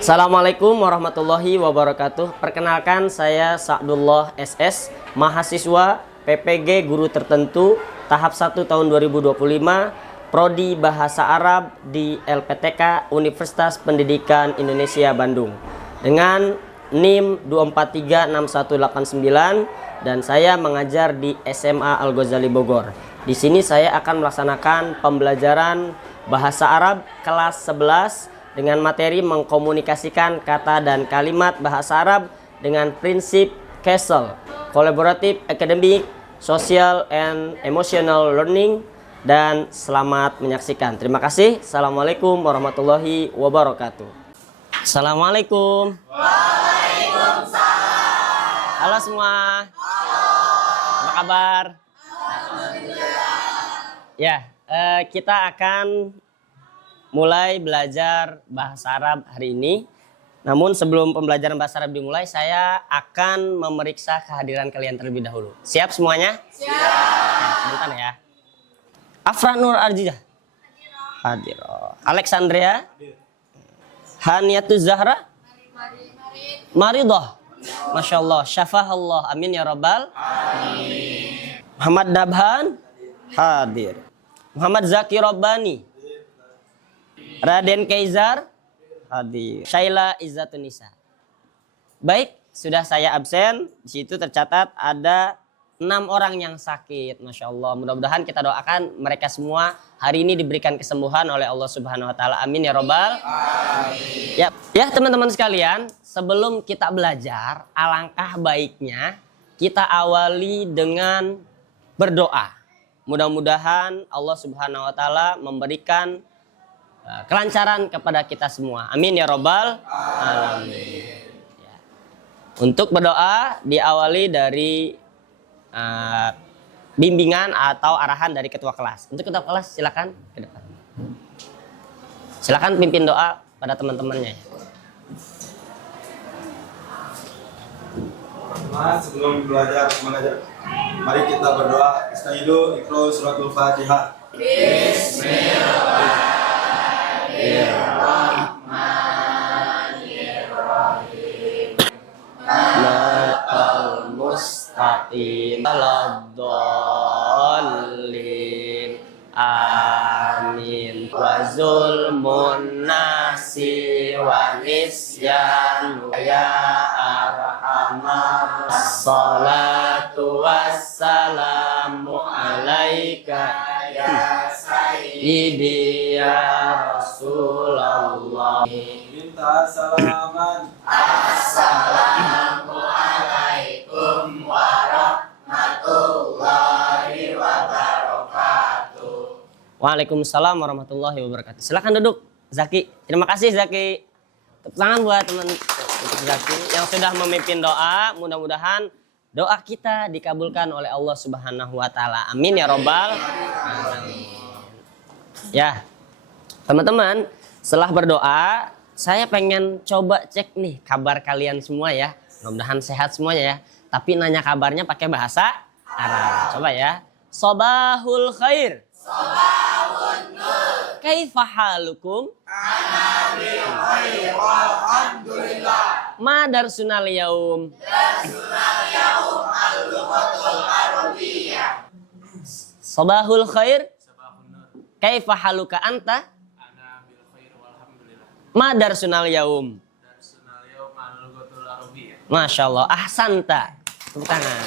Assalamualaikum warahmatullahi wabarakatuh. Perkenalkan, saya Sa'dullah SS, mahasiswa PPG Guru Tertentu tahap 1 tahun 2025, Prodi Bahasa Arab di LPTK Universitas Pendidikan Indonesia Bandung dengan NIM 2436189, dan saya mengajar di SMA Al-Ghazali Bogor. Di sini saya akan melaksanakan pembelajaran Bahasa Arab kelas 11 dengan materi mengkomunikasikan kata dan kalimat bahasa Arab dengan prinsip CASEL, Collaborative Academic, Social and Emotional Learning, dan selamat menyaksikan. Terima kasih. Assalamualaikum warahmatullahi wabarakatuh. Assalamualaikum. Waalaikumsalam. Halo semua. Halo. Apa kabar? Alhamdulillah. Ya, kita akan mulai belajar bahasa Arab hari ini. Namun sebelum pembelajaran bahasa Arab dimulai, saya akan memeriksa kehadiran kalian terlebih dahulu. Siap semuanya? Siap. Nah, sebentar ya. Afra Nur Arjijah. Hadir. Alexandria. Haniatuz Zahra. Maridah. Masya Allah. Syafahallah. Amin ya Rabbal. Amin. Muhammad Dabhan. Hadir. Muhammad Zaki Robbani. Raden Kaizar hadir. Syaila Izzatunisa. Baik, sudah saya absen. Di situ tercatat ada 6 orang yang sakit. Masya Allah. Mudah-mudahan kita doakan mereka semua hari ini diberikan kesembuhan oleh Allah Subhanahu Wa Taala. Amin ya Robbal. Amin. Ya teman-teman sekalian, sebelum kita belajar, alangkah baiknya kita awali dengan berdoa. Mudah-mudahan Allah Subhanahu Wa Taala memberikan kelancaran kepada kita semua. Amin ya Robbal alamin. Ya. Untuk berdoa diawali dari bimbingan atau arahan dari ketua kelas. Untuk ketua kelas silakan ke depan. Silakan pimpin doa pada teman-temannya. Sebelum belajar mengajar, mari kita berdoa. Istaizu iqra suratul Fatihah. Bismillah. Bismillahirrahmanirrahim. Matal mustaqim waladhdallin. Amin. Wa zulmun nasi wa nisyanu ya arhamar. Assalatu wassalamu alaika ya sayyidi ya Rasulullah. Minta salaman. Assalamualaikum warahmatullahi wabarakatuh. Waalaikumsalam warahmatullahi wabarakatuh. Silakan duduk, Zaki. Terima kasih Zaki. Tepuk tangan buat teman Zaki yang sudah memimpin doa. Mudah-mudahan doa kita dikabulkan oleh Allah Subhanahu Wa Taala. Amin ya Robbal alamin. Ya, teman-teman, setelah berdoa, saya pengen coba cek nih kabar kalian semua ya. Mudah-mudahan sehat semuanya ya. Tapi nanya kabarnya pakai bahasa Arab. Coba ya. Sobahul khair. Sobahun nur. Kaifa halukum? Ana bil khair walhamdulillah. Ma darsunal yaum? Darsunal yaum al-lughatul arabiyyah. Sobahul khair. Kaifa haluka anta? Ana bil khair walhamdulillah. Ma darsunal yaum? Darsunal yaum al-lughatul arabiyyah. Masya Allah, ahsanta. Tepuk tangan.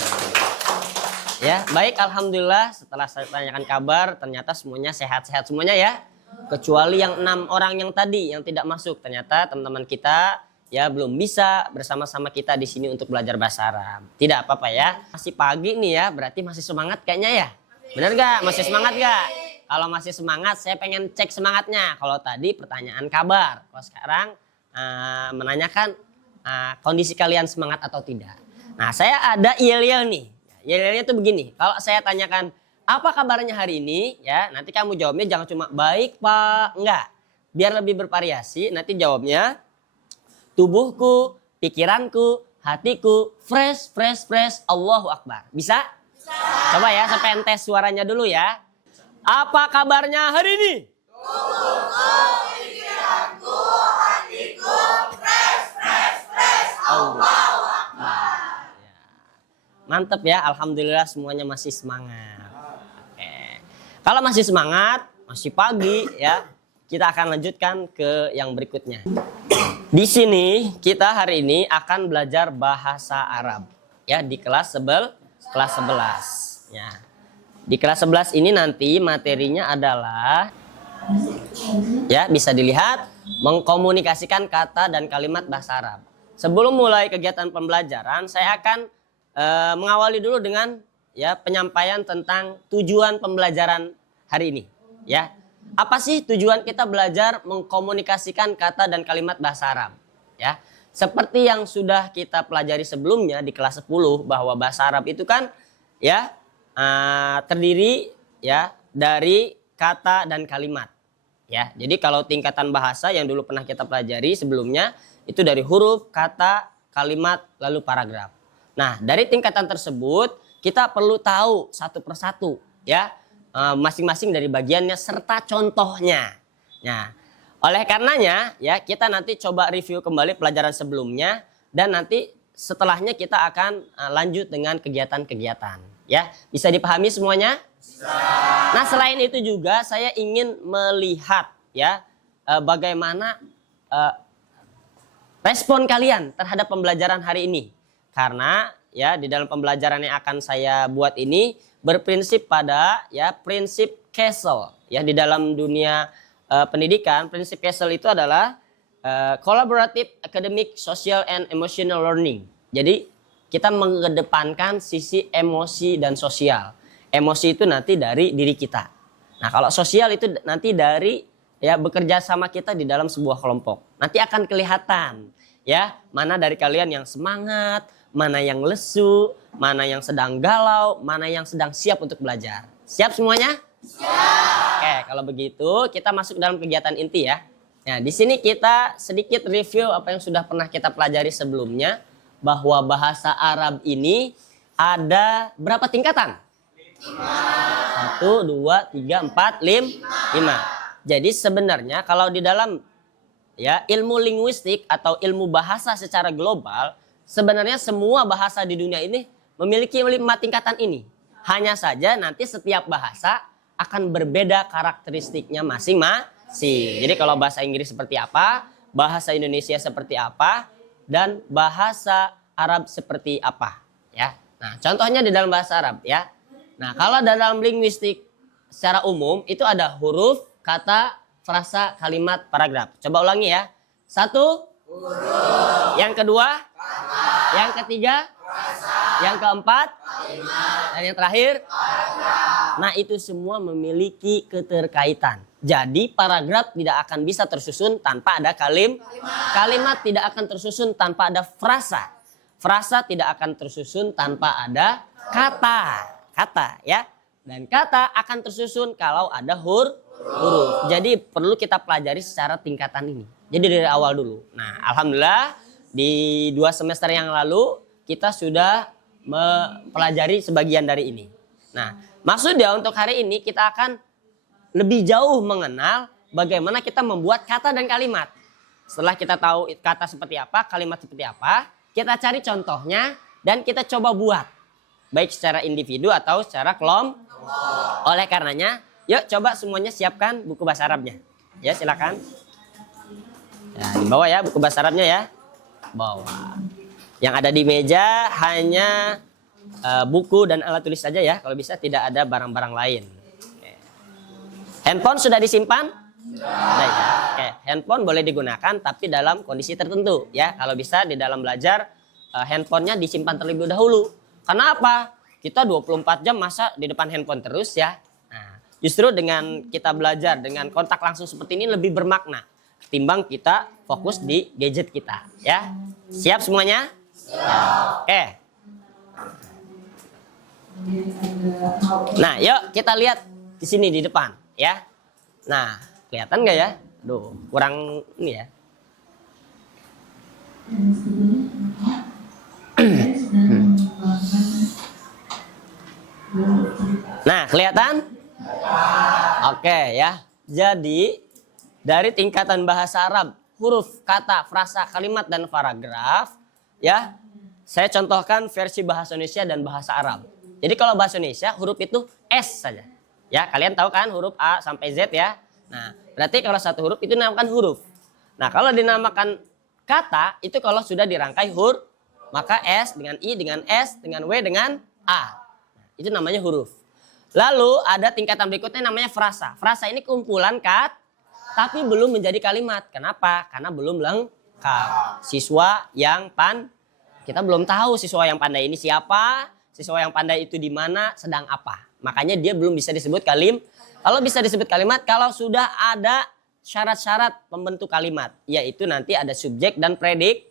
Ya, baik, alhamdulillah. Setelah saya tanyakan kabar, ternyata semuanya sehat-sehat semuanya ya. Kecuali yang 6 orang yang tadi yang tidak masuk. Ternyata teman-teman kita ya belum bisa bersama-sama kita di sini untuk belajar bahasa Arab. Tidak apa-apa ya. Masih pagi nih ya, berarti masih semangat kayaknya ya. Benar gak? Masih semangat gak? Kalau masih semangat, saya pengen cek semangatnya. Kalau tadi pertanyaan kabar, kalau sekarang menanyakan kondisi kalian semangat atau tidak. Nah, saya ada yel-yel nih. Yel-yelnya tuh begini. Kalau saya tanyakan apa kabarnya hari ini, ya nanti kamu jawabnya jangan cuma baik pak, enggak. Biar lebih bervariasi, nanti jawabnya tubuhku, pikiranku, hatiku, fresh, Allahu Akbar. Bisa? Bisa. Coba ya, saya pengen tes suaranya dulu ya. Apa kabarnya hari ini? Tubuhku, pikiranku, hatiku, Allah. Ya. Mantep ya, alhamdulillah semuanya masih semangat. Oke. Kalau masih semangat, masih pagi ya, kita akan lanjutkan ke yang berikutnya. Di sini kita hari ini akan belajar bahasa Arab ya di kelas 11. Ya. Di kelas 11 ini nanti materinya adalah ya bisa dilihat mengkomunikasikan kata dan kalimat bahasa Arab. Sebelum mulai kegiatan pembelajaran, saya akan mengawali dulu dengan ya penyampaian tentang tujuan pembelajaran hari ini. Ya, apa sih tujuan kita belajar mengkomunikasikan kata dan kalimat bahasa Arab? Ya, seperti yang sudah kita pelajari sebelumnya di kelas 10 bahwa bahasa Arab itu kan ya terdiri ya dari kata dan kalimat. Ya, jadi kalau tingkatan bahasa yang dulu pernah kita pelajari sebelumnya itu dari huruf, kata, kalimat, lalu paragraf. Nah, dari tingkatan tersebut kita perlu tahu satu persatu ya masing-masing dari bagiannya serta contohnya. Nah, oleh karenanya ya kita nanti coba review kembali pelajaran sebelumnya dan nanti setelahnya kita akan lanjut dengan kegiatan-kegiatan. Ya, bisa dipahami semuanya? Nah, selain itu juga saya ingin melihat ya bagaimana respon kalian terhadap pembelajaran hari ini. Karena ya di dalam pembelajaran yang akan saya buat ini berprinsip pada ya prinsip Castle. Ya di dalam dunia pendidikan, prinsip Castle itu adalah collaborative, academic, social and emotional learning. Jadi kita mengedepankan sisi emosi dan sosial. Emosi itu nanti dari diri kita. Nah, kalau sosial itu nanti dari ya bekerja sama kita di dalam sebuah kelompok. Nanti akan kelihatan ya mana dari kalian yang semangat, mana yang lesu, mana yang sedang galau, mana yang sedang siap untuk belajar. Siap semuanya? Siap. Oke, kalau begitu kita masuk dalam kegiatan inti ya. Nah, di sini kita sedikit review apa yang sudah pernah kita pelajari sebelumnya bahwa bahasa Arab ini ada berapa tingkatan? 1, 2, 3, 4, 5. Jadi sebenarnya kalau di dalam ya ilmu linguistik atau ilmu bahasa secara global, sebenarnya semua bahasa di dunia ini memiliki 5 tingkatan ini. Hanya saja nanti setiap bahasa akan berbeda karakteristiknya masing-masing. Jadi kalau bahasa Inggris seperti apa, bahasa Indonesia seperti apa, dan bahasa Arab seperti apa. Ya. Nah, contohnya di dalam bahasa Arab ya. Nah, kalau dalam linguistik secara umum itu ada huruf, kata, frasa, kalimat, paragraf. Coba ulangi ya. 1, huruf. Yang kedua, kata. Yang ketiga, frasa. Yang keempat, kalimat. Dan yang terakhir, paragraf. Nah, itu semua memiliki keterkaitan. Jadi paragraf tidak akan bisa tersusun tanpa ada kalimat. Kalimat tidak akan tersusun tanpa ada frasa. Frasa tidak akan tersusun tanpa ada kata. Kata ya. Dan kata akan tersusun kalau ada huruf. Jadi perlu kita pelajari secara tingkatan ini. Jadi dari awal dulu. Nah, alhamdulillah di 2 semester yang lalu kita sudah mempelajari sebagian dari ini. Nah, maksudnya untuk hari ini kita akan lebih jauh mengenal bagaimana kita membuat kata dan kalimat. Setelah kita tahu kata seperti apa, kalimat seperti apa, kita cari contohnya dan kita coba buat. Baik secara individu atau secara kelompok. Oleh karenanya, yuk coba semuanya siapkan buku bahasa Arabnya. Ya, silakan. Ya, di bawah ya buku bahasa Arabnya ya. Bawah. Yang ada di meja hanya buku dan alat tulis saja ya. Kalau bisa tidak ada barang-barang lain. Oke. Handphone sudah disimpan? Sudah ya. Oke, handphone boleh digunakan tapi dalam kondisi tertentu ya. Kalau bisa di dalam belajar handphonenya disimpan terlebih dahulu. Karena apa? Kita 24 jam masa di depan handphone terus ya. Nah, justru dengan kita belajar dengan kontak langsung seperti ini lebih bermakna ketimbang kita fokus di gadget kita ya. Siap semuanya? Siap. Oke. Nah, yuk kita lihat di sini di depan ya. Nah, kelihatan nggak ya? Aduh, kurang ini ya. Nah, kelihatan? Oke ya. Jadi dari tingkatan bahasa Arab, huruf, kata, frasa, kalimat dan paragraf ya. Saya contohkan versi bahasa Indonesia dan bahasa Arab. Jadi kalau bahasa Indonesia huruf itu S saja. Ya, kalian tahu kan huruf A sampai Z ya. Nah, berarti kalau satu huruf itu dinamakan huruf. Nah, kalau dinamakan kata itu kalau sudah dirangkai huruf, maka S dengan I dengan S dengan W dengan A. Itu namanya huruf. Lalu ada tingkatan berikutnya namanya frasa. Frasa ini kumpulan kata tapi belum menjadi kalimat. Kenapa? Karena belum lengkap. Siswa yang kita belum tahu siswa yang pandai ini siapa, siswa yang pandai itu di mana, sedang apa. Makanya dia belum bisa disebut Kalau bisa disebut kalimat kalau sudah ada syarat-syarat pembentuk kalimat, yaitu nanti ada subjek dan predikat.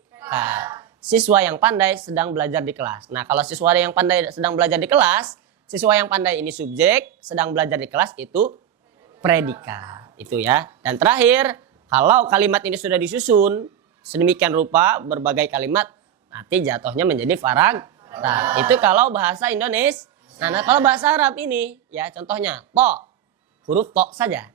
Siswa yang pandai sedang belajar di kelas. Nah, kalau siswa yang pandai sedang belajar di kelas, siswa yang pandai ini subjek, sedang belajar di kelas itu predikat. Itu ya. Dan terakhir, kalau kalimat ini sudah disusun sedemikian rupa berbagai kalimat, nanti jatuhnya menjadi farag. Nah, itu kalau bahasa Indonesia. Nah, kalau bahasa Arab ini, ya contohnya to, huruf to saja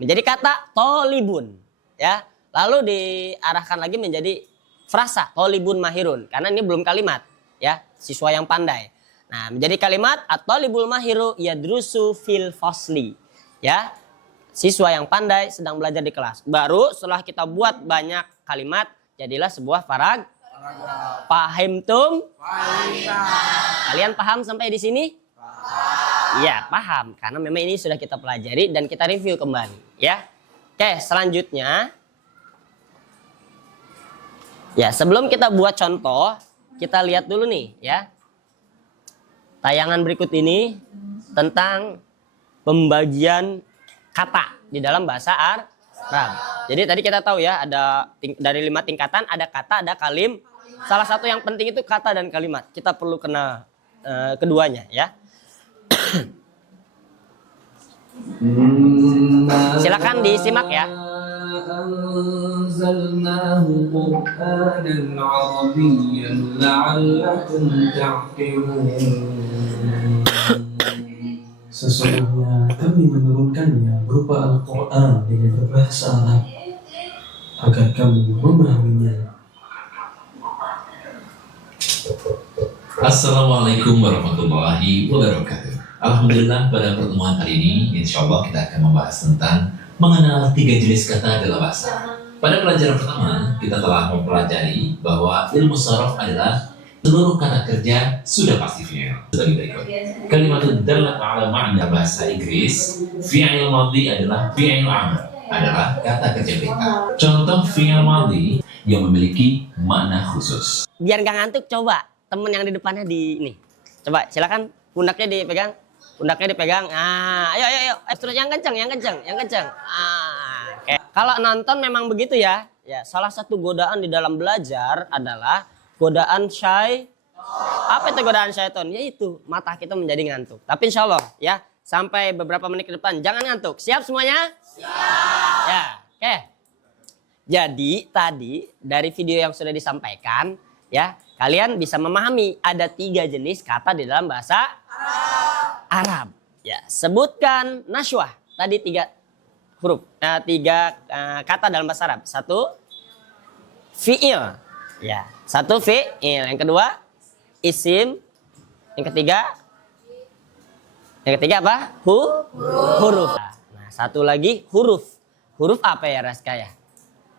menjadi kata tolibun, ya. Lalu diarahkan lagi menjadi frasa tolibun mahirun, karena ini belum kalimat, ya, siswa yang pandai. Nah, menjadi kalimat at-tolibul mahiru yadrusu fil fasli, ya. Siswa yang pandai sedang belajar di kelas. Baru setelah kita buat banyak kalimat, jadilah sebuah farag. Paham tum? Kalian paham sampai di sini? Iya, paham. Karena memang ini sudah kita pelajari dan kita review kembali, ya. Oke, selanjutnya. Ya, sebelum kita buat contoh, kita lihat dulu nih, ya. Tayangan berikut ini tentang pembagian kata di dalam bahasa Arab. Jadi tadi kita tahu ya, ada dari 5 tingkatan, ada kata, ada kalim. Salah satu yang penting itu kata dan kalimat. Kita perlu kenal keduanya, ya. Silakan disimak ya. Sesungguhnya kami menurunkannya berupa Al-Quran dengan berbahasa Arab agar kamu memahaminya. Assalamualaikum warahmatullahi wabarakatuh. Alhamdulillah pada pertemuan kali ini insya Allah kita akan membahas tentang mengenal 3 jenis kata dalam bahasa. Pada pelajaran pertama kita telah mempelajari bahwa ilmu sharaf adalah seluruh kata kerja sudah pasti fi'il. Sebagai berikut. Kalimatun dallat ala ma'na bahasa Inggris, fi'il madhi adalah fi'il amr, adalah kata kerja perintah. Contoh fi'il madhi yang memiliki makna khusus. Biar gak ngantuk, coba temen yang di depannya ini. Coba silakan pundaknya dipegang. Pundaknya dipegang. Ayo. Terus yang kencang. Oke. Kalau nonton memang begitu ya. Ya, salah satu godaan di dalam belajar adalah godaan Apa itu godaan syaitan? Yaitu mata kita menjadi ngantuk. Tapi insya Allah ya, sampai beberapa menit ke depan jangan ngantuk. Siap semuanya? Siap. Ya, oke. Jadi tadi dari video yang sudah disampaikan ya, kalian bisa memahami ada 3 jenis kata di dalam bahasa Arab. Ya, sebutkan nasywah. Tadi 3 huruf, 3 kata dalam bahasa Arab. 1 fi'il. Ya, 1 fi'il. Yang kedua isim. Yang ketiga apa? Huruf. Nah, 1 lagi huruf. Huruf apa ya Raska ya?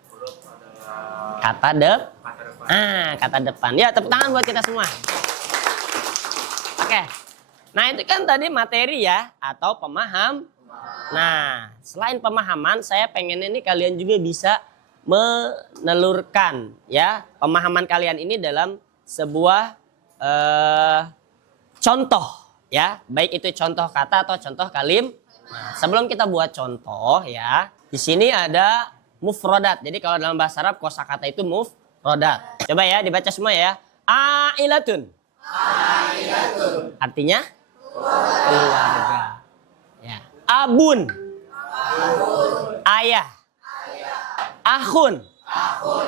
Huruf adalah Kata depan. kata depan. Ya, tepuk tangan buat kita semua. Oke. Nah, itu kan tadi materi ya, atau pemaham. Nah, selain pemahaman, saya pengen ini kalian juga bisa menelurkan ya pemahaman kalian ini dalam sebuah contoh ya, baik itu contoh kata atau contoh kalim. Nah, sebelum kita buat contoh ya, di sini ada mufrodat. Jadi kalau dalam bahasa Arab kosakata itu mufrodat. Coba ya dibaca semua ya. Ailatun. Artinya keluarga. Ya. Abun. Ayah. Akhun.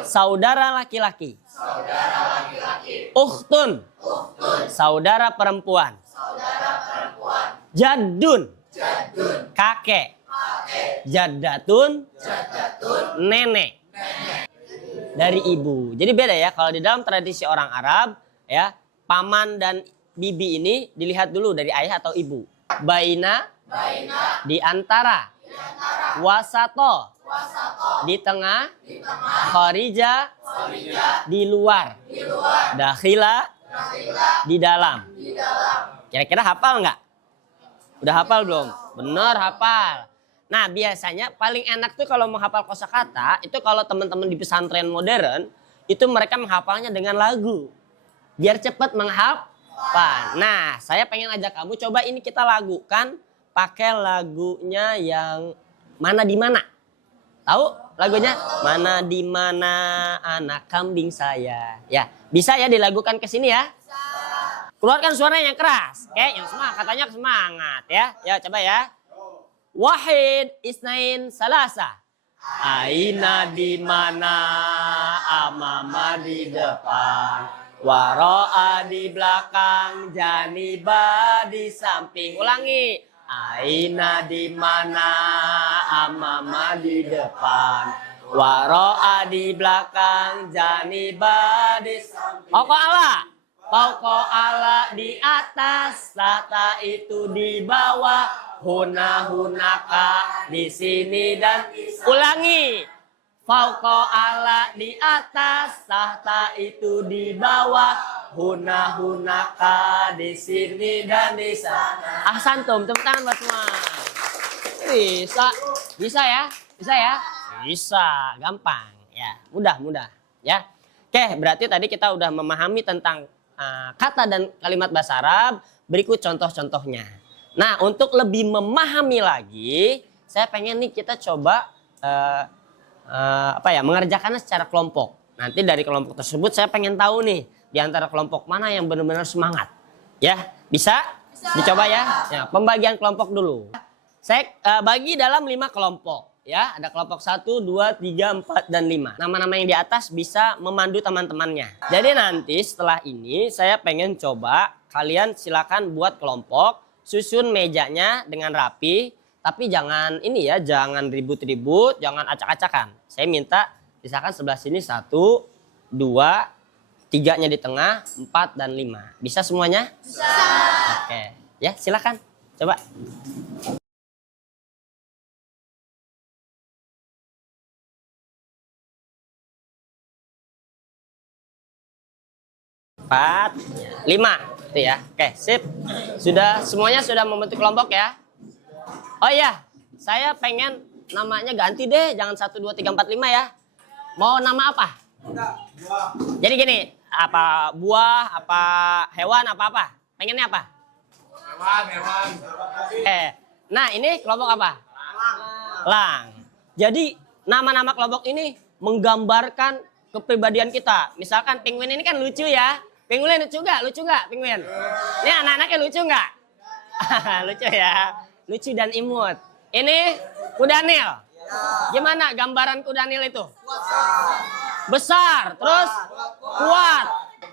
Saudara laki-laki. Ukhtun. Saudara perempuan. Jaddun. Kakek. Jaddatun. Nenek. dari ibu. Jadi beda ya, kalau di dalam tradisi orang Arab ya, paman dan bibi ini dilihat dulu dari ayah atau ibu. Baina, di antara. Wasato, di tengah. Kharija, di luar. Dakhila, di dalam. Kira-kira hafal nggak? Udah hafal belum? Bener, hafal. Nah, biasanya paling enak tuh kalau mau hafal kosakata itu kalau teman-teman di pesantren modern itu mereka menghafalnya dengan lagu. Biar cepat menghafal. Nah, saya pengen ajak kamu coba ini kita lagukan pakai lagunya yang Mana di Mana. Tahu lagunya? Mana di mana anak kambing saya. Ya, bisa ya dilagukan ke sini ya. Keluarkan suaranya yang keras. Oke, yang semangat katanya semangat ya. Ya, coba ya. Wahid, isnain, salasa. Aina di mana, amama di depan, waro'a di belakang, janiba di samping. Ulangi. Aina di mana, amama di depan, waro'a di belakang, janiba di samping. Pokok Allah di atas, tata itu di bawah, hunaka di sini dan ulangi. Pokok Allah di atas, tahta itu di bawah, hunaka di sini dan di sana. Ahsantum, tepuk tangan buat semua. Bisa ya? Bisa, gampang ya, mudah ya. Oke, berarti tadi kita udah memahami tentang kata dan kalimat bahasa Arab. Berikut contoh-contohnya. Nah, untuk lebih memahami lagi, saya pengen nih kita coba mengerjakannya secara kelompok. Nanti dari kelompok tersebut saya pengen tahu nih di antara kelompok mana yang benar-benar semangat. Ya, bisa? Dicoba ya. Ya, pembagian kelompok dulu. Saya bagi dalam 5 kelompok. Ya, ada kelompok 1, 2, 3, 4, dan 5. Nama-nama yang di atas bisa memandu teman-temannya. Jadi nanti setelah ini saya pengen coba kalian silakan buat kelompok, susun mejanya dengan rapi, tapi jangan ini ya, jangan ribut-ribut, jangan acak-acakan. Saya minta misalkan sebelah sini 1, 2, 3-nya di tengah, 4 dan 5. Bisa semuanya? Bisa. Oke, ya silakan. Coba. Empat, 5, itu ya. Oke, sip. Semuanya sudah membentuk kelompok ya. Oh iya, saya pengen namanya ganti deh, jangan 1, 2, 3, 4, 5 ya. Mau nama apa? Jadi gini, apa buah, apa hewan, apa? Pengennya apa? Hewan. Nah ini kelompok apa? Lang. Jadi nama-nama kelompok ini menggambarkan kepribadian kita. Misalkan penguin ini kan lucu ya. Penguin lucu nggak penguin? Ini anak-anaknya lucu nggak? Lucu ya. Lucu dan imut. Ini kuda Nil. Gimana gambaran kuda Nil itu? Besar, terus kuat.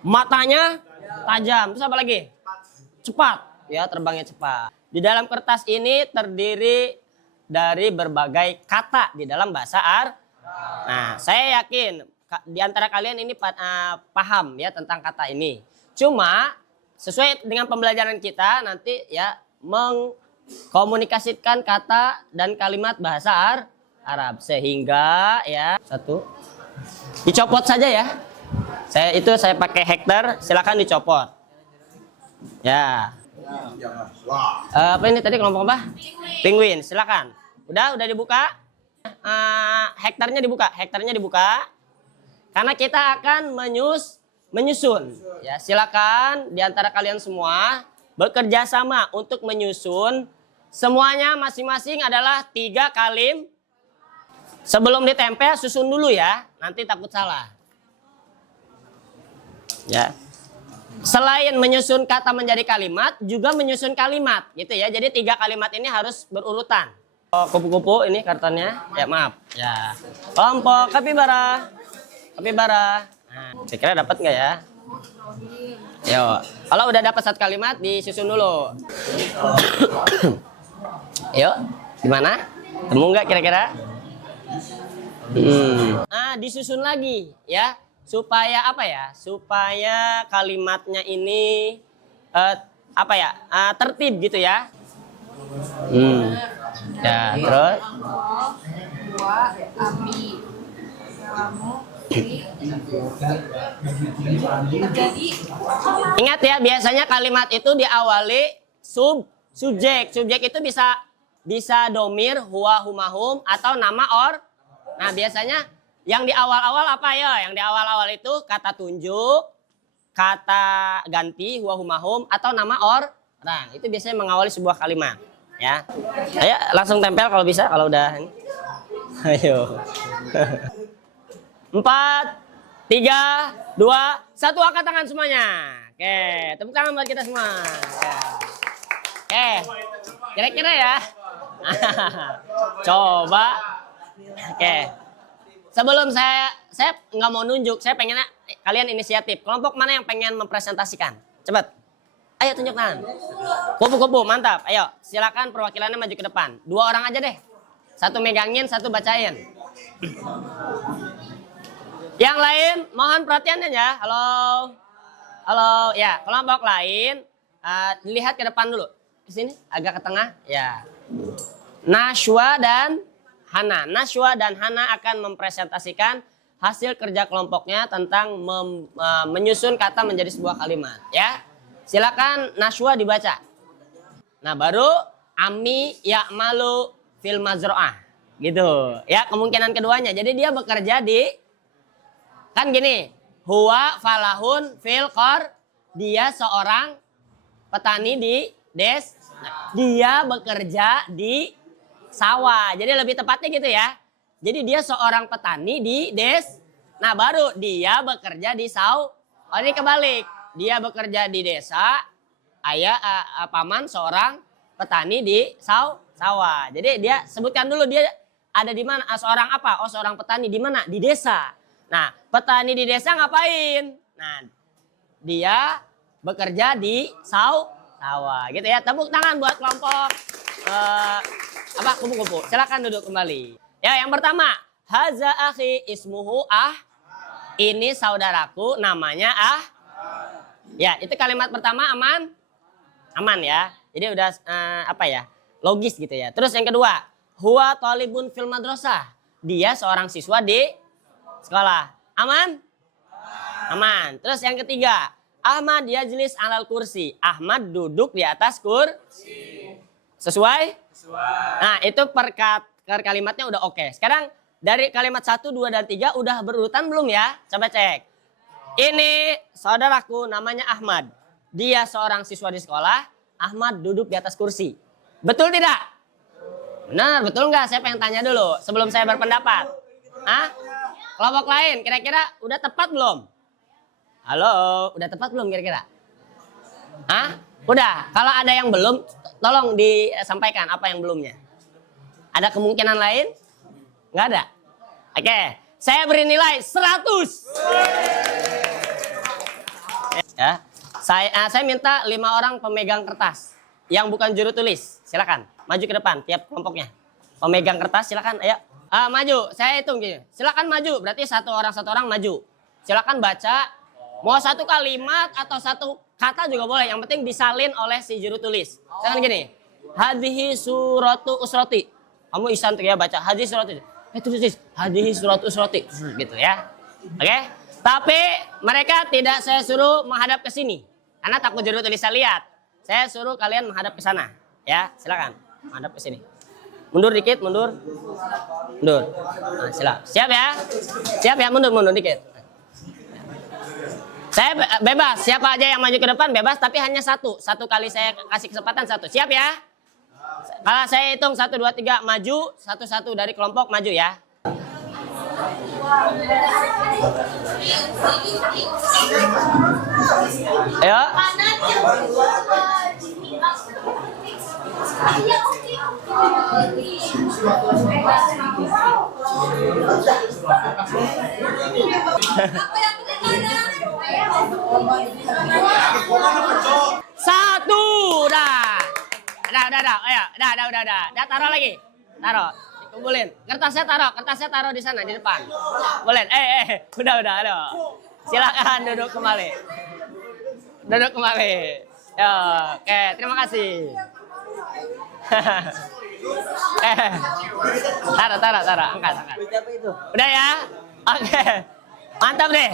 Matanya tajam. Terus apa lagi? Cepat. Ya, terbangnya cepat. Di dalam kertas ini terdiri dari berbagai kata di dalam bahasa Arab. Nah, saya yakin di antara kalian ini paham ya tentang kata ini. Cuma sesuai dengan pembelajaran kita nanti ya mengkomunikasikan kata dan kalimat bahasa Arab sehingga ya dicopot saja ya. Saya pakai hektar, silakan dicopot. Ya. Apa ini tadi kelompok apa? Penguin, silakan. Udah dibuka? Hektarnya dibuka. Karena kita akan menyusun. Ya, silakan di antara kalian semua bekerja sama untuk menyusun. Semuanya masing-masing adalah 3 kalim. Sebelum ditempel susun dulu ya, nanti takut salah. Ya. Selain menyusun kata menjadi kalimat, juga menyusun kalimat, gitu ya. Jadi 3 kalimat ini harus berurutan. Oh, kupu-kupu ini kartonnya. Ya, maaf. Ya. Kelompok kapibara. Nah, kira-kira dapat nggak ya? Yo, kalau udah dapat 1 kalimat disusun dulu. Yuk, gimana? Temu nggak kira-kira? Nah, disusun lagi ya, supaya apa ya? Supaya kalimatnya ini apa ya? Tertib gitu ya. Ya, terus Dua, api, kamu, terjadi. ingat ya, biasanya kalimat itu diawali subjek. Subjek itu bisa domir, huwa, humahum, atau nama Nah, biasanya yang di awal-awal apa ya? Yang di awal-awal itu kata tunjuk, kata ganti, huwa, humahum, atau nama orang. Itu biasanya mengawali sebuah kalimat. Ya, ayo langsung tempel kalau bisa, kalau udah. Ayo. 4, 3, 2, 1, angkat tangan semuanya. Oke, tepuk tangan buat kita semua. Oke, kira-kira ya. Coba. Oke. Sebelum saya nggak mau nunjuk, saya pengen kalian inisiatif. Kelompok mana yang pengen mempresentasikan? Cepat. Ayo tunjuk tangan. Kupu-kupu, mantap. Ayo, silakan perwakilannya maju ke depan. 2 orang aja deh. 1 megangin, 1 bacain. Yang lain, mohon perhatiannya ya. Halo. Halo, ya. Kelompok lain, lihat ke depan dulu. Di sini, agak ke tengah. Ya. Nashwa dan Hana. Nashwa dan Hana akan mempresentasikan hasil kerja kelompoknya tentang menyusun kata menjadi sebuah kalimat. Ya. Silakan Nashwa dibaca. Nah, baru Ami ya'malu fil mazro'ah. Gitu. Ya, kemungkinan keduanya. Jadi dia bekerja di, kan gini, huwa falahun fil qor, dia seorang petani di dia bekerja di sawah. Jadi lebih tepatnya gitu ya. Jadi dia seorang petani di nah baru dia bekerja di Oh, ini kebalik. Dia bekerja di desa, ayah paman seorang petani di sawah. Jadi dia sebutkan dulu dia ada di mana, seorang apa? Oh, seorang petani di mana? Di desa. Nah, petani di desa ngapain? Nah, dia bekerja di sawah, gitu ya. Tepuk tangan buat kelompok kupu-kupu. Silakan duduk kembali. Ya, yang pertama, haza akhi ismuhu ini saudaraku namanya Ya, itu kalimat pertama aman? Aman ya. Jadi udah logis gitu ya. Terus yang kedua, huwa talibun fil madrasah. Dia seorang siswa di sekolah. Aman? Aman. Terus yang ketiga, Ahmad yajlis alal kursi. Ahmad duduk di atas kursi. Sesuai? Nah, itu per kalimatnya udah oke. Sekarang dari kalimat 1, 2, dan 3 udah berurutan belum ya? Coba cek. Ini saudaraku namanya Ahmad. Dia seorang siswa di sekolah. Ahmad duduk di atas kursi. Betul tidak? Benar, betul nggak? Saya pengen tanya dulu sebelum saya berpendapat. Kelompok lain, kira-kira udah tepat belum? Halo, udah tepat belum kira-kira? Udah. Kalau ada yang belum, tolong disampaikan apa yang belumnya. Ada kemungkinan lain? Nggak ada? Oke, saya beri nilai 100. Ya, saya minta 5 orang pemegang kertas yang bukan juru tulis. Silakan maju ke depan tiap kelompoknya. Pemegang kertas silakan, ayo. Maju, saya hitung gini. Silakan maju, berarti satu orang maju. Silakan baca. Mau 1 kalimat atau 1 kata juga boleh. Yang penting disalin oleh si juru tulis. Silakan gini. Hadhihi suratu usrati. Kamu Isan tuh ya baca hadhihi suratu. Tulis hadhihi suratu usrati. Gitu ya. Oke? Tapi mereka tidak saya suruh menghadap ke sini. Karena takut juru tulis saya lihat. Saya suruh kalian menghadap ke sana. Ya, silakan. Menghadap ke sini. Mundur dikit, mundur. Mundur. Nah, siap ya? Siap ya, mundur dikit. Saya bebas, siapa aja yang maju ke depan bebas, tapi hanya 1 kali saya kasih kesempatan 1. Siap ya? Kalau saya hitung 1, 2, 3 maju, 1 dari kelompok maju ya. Ayo. Satu, udah. Ayo, udah. Taruh lagi. Taruh. kumpulin. Kertasnya taruh di sana di depan. Kumpulin. Udah, aduh. Silakan duduk kembali. Yo, oke, terima kasih. Taruh, angkat. Udah ya? Oke. Mantap deh.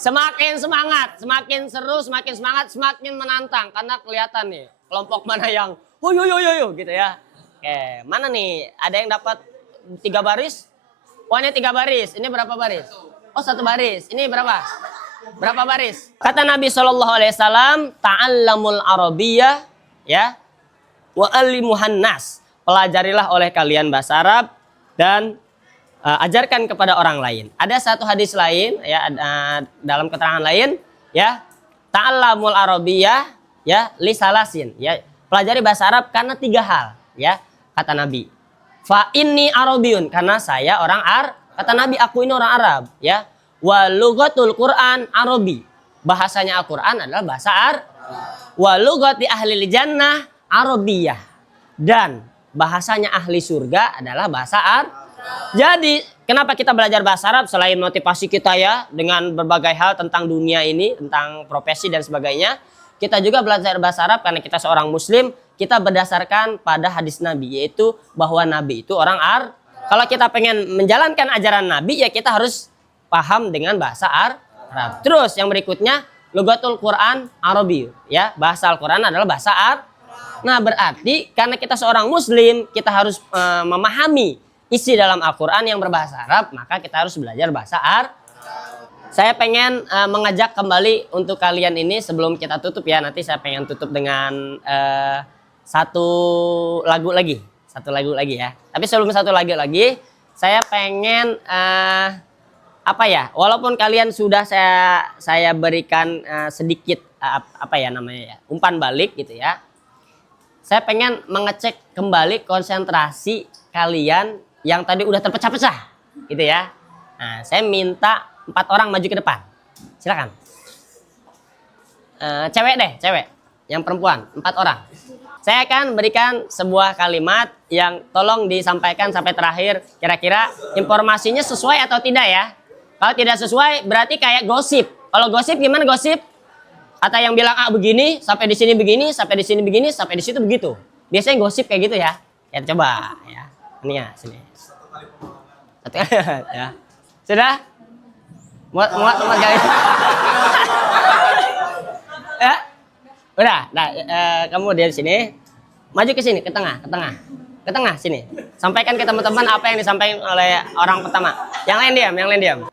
Semakin semangat, semakin seru, semakin semangat, semakin menantang karena kelihatan nih kelompok mana yang yo gitu ya. Oke, mana nih? Ada yang dapat 3 baris? Oh, ini 3 baris. Ini berapa baris? Oh, 1 baris. Ini berapa? Berapa baris? Kata Nabi SAW, ta'allamul arabiyyah ya wa alimuhan nas. Pelajarilah oleh kalian bahasa Arab dan ajarkan kepada orang lain. Ada satu hadis lain ya dalam keterangan lain ya, ta'allamul arabiyyah ya li salasin ya. Pelajari bahasa Arab karena 3 hal ya, kata Nabi. Fa inni arabiyun, karena saya orang kata Nabi, aku ini orang Arab ya. Wa lughatul Quran arabi. Bahasanya Al-Qur'an adalah bahasa Arab. Wa lughati ahli jannah arabiyah. Dan bahasanya ahli surga adalah bahasa Arab. Jadi, kenapa kita belajar bahasa Arab selain motivasi kita ya dengan berbagai hal tentang dunia ini, tentang profesi dan sebagainya. Kita juga belajar bahasa Arab karena kita seorang muslim, kita berdasarkan pada hadis Nabi, yaitu bahwa Nabi itu orang Arab. Kalau kita pengen menjalankan ajaran Nabi, ya kita harus paham dengan bahasa Arab. Terus yang berikutnya, lughatul Quran Arabi, ya. Bahasa Al-Qur'an adalah bahasa Arab. Nah, berarti karena kita seorang muslim, kita harus memahami isi dalam Al-Quran yang berbahasa Arab, maka kita harus belajar bahasa Arab. Saya pengen mengajak kembali untuk kalian ini sebelum kita tutup ya. Nanti saya pengen tutup dengan satu lagu lagi ya. Tapi sebelum satu lagu lagi, saya pengen walaupun kalian sudah saya berikan sedikit umpan balik gitu ya. Saya pengen mengecek kembali konsentrasi kalian yang tadi udah terpecah-pecah gitu ya. Nah, saya minta 4 orang maju ke depan. Silakan. Cewek. Yang perempuan, 4 orang. Saya akan berikan sebuah kalimat yang tolong disampaikan sampai terakhir. Kira-kira informasinya sesuai atau tidak ya. Kalau tidak sesuai berarti kayak gosip. Kalau gosip gimana gosip? Atau yang bilang begini, sampai di sini begini, sampai di sini begini, sampai di situ begitu. Biasanya gosip kayak gitu ya. Ya coba ya. Ini ya sini. Satu ya. Sudah? Muat guys. Ya. Udah, kamu di sini. Maju ke sini, ke tengah. Ke tengah sini. Sampaikan ke teman-teman apa yang disampaikan oleh orang pertama. Yang lain diam.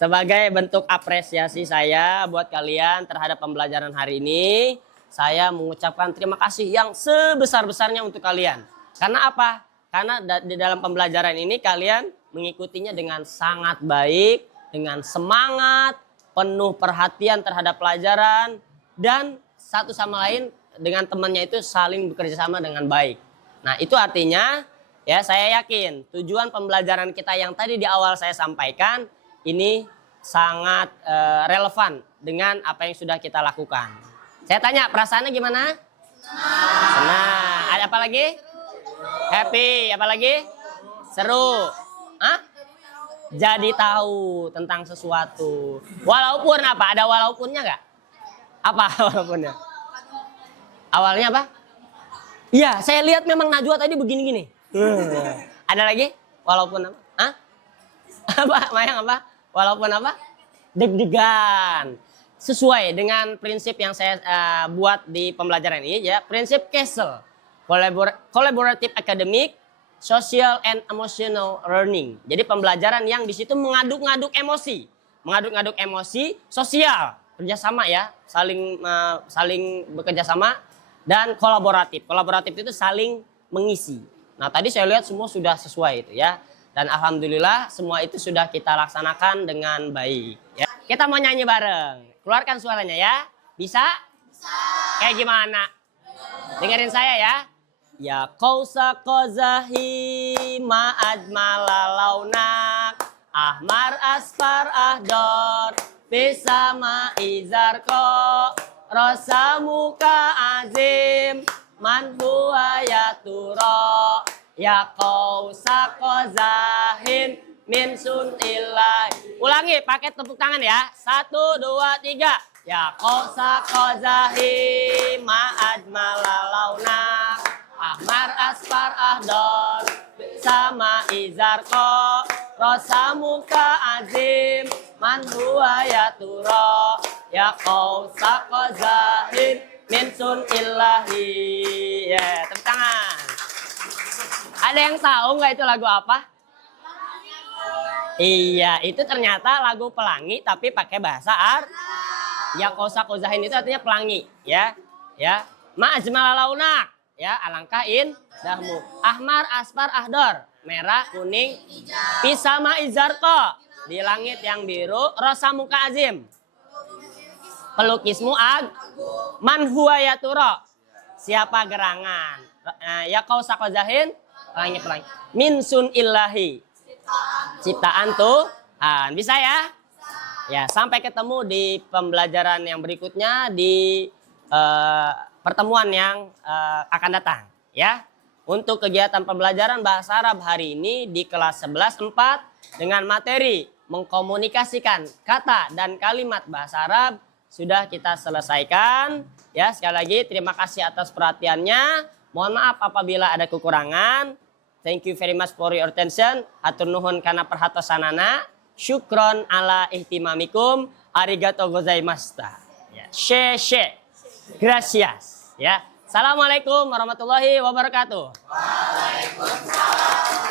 Sebagai bentuk apresiasi saya buat kalian terhadap pembelajaran hari ini, saya mengucapkan terima kasih yang sebesar-besarnya untuk kalian. Karena apa? Karena di dalam pembelajaran ini kalian mengikutinya dengan sangat baik, dengan semangat, penuh perhatian terhadap pelajaran, dan satu sama lain dengan temannya itu saling bekerja sama dengan baik. Nah, itu artinya ya saya yakin tujuan pembelajaran kita yang tadi di awal saya sampaikan ini sangat relevan dengan apa yang sudah kita lakukan. Saya tanya, perasaannya gimana? Senang. Ada apa lagi? Happy. Apa lagi? Seru. Hah? Jadi tahu tentang sesuatu. Walaupun apa? Ada walaupunnya nggak? Apa walaupunnya? Awalnya apa? Iya, saya lihat memang Najwa tadi begini-gini. Ada lagi? Walaupun apa? Hah? Apa? Mayang apa? Walaupun apa? Deg-degan. Sesuai dengan prinsip yang saya buat di pembelajaran ini ya, prinsip CASEL. Collaborative Academic, Social and Emotional Learning. Jadi pembelajaran yang di situ mengaduk-ngaduk emosi. Mengaduk-ngaduk emosi sosial, kerjasama ya, saling bekerja sama, dan kolaboratif. Kolaboratif itu saling mengisi. Nah, tadi saya lihat semua sudah sesuai itu ya. Dan alhamdulillah semua itu sudah kita laksanakan dengan baik. Ya. Kita mau nyanyi bareng. Keluarkan suaranya ya. Bisa? Bisa. Kayak gimana? Dengerin saya ya. Ya qausa qazahi ma'ajmala launak. Ahmar asfar ahdor. Bisama izarko. Rosa muka azim. Man huwa yaturo. Ya qausa qazahin min sunillahi. Ulangi pakai tepuk tangan ya. 1, 2, 3. Ya qausa qazahin ma ajmala launa. Ahmar asfar ahdor sama izarko. Rosa muka azim man huwa yatura. Ya qausa qazahin min sunillahi. Ya, tepuk tangan. Ada yang tahu nggak itu lagu apa? Iya, itu ternyata lagu pelangi tapi pakai bahasa Arab. Ya qausa qazahin itu artinya pelangi, ya. Ya. Ma ajmala launak, ya, alangkah indahmu. Ahmar asfar ahdor, merah, kuning, pisama izarko, di langit yang biru, rosa muka azim. Pelukismu man huwa yaturo, siapa gerangan. Ya qausa qazahin, pelangi-pelangi. Min sunillahi, ciptaan Tuhan. Bisa ya? Ya, sampai ketemu di pembelajaran yang berikutnya di pertemuan yang akan datang, ya. Untuk kegiatan pembelajaran bahasa Arab hari ini di kelas 11-4 dengan materi mengkomunikasikan kata dan kalimat bahasa Arab sudah kita selesaikan. Ya, sekali lagi terima kasih atas perhatiannya. Mohon maaf apabila ada kekurangan. Thank you very much for your attention. Hatur nuhun kana perhatosanana. Syukron ala ihtimamikum. Arigatou gozaimashita. Ya, she. Gracias. Ya. Assalamualaikum warahmatullahi wabarakatuh. Waalaikumsalam.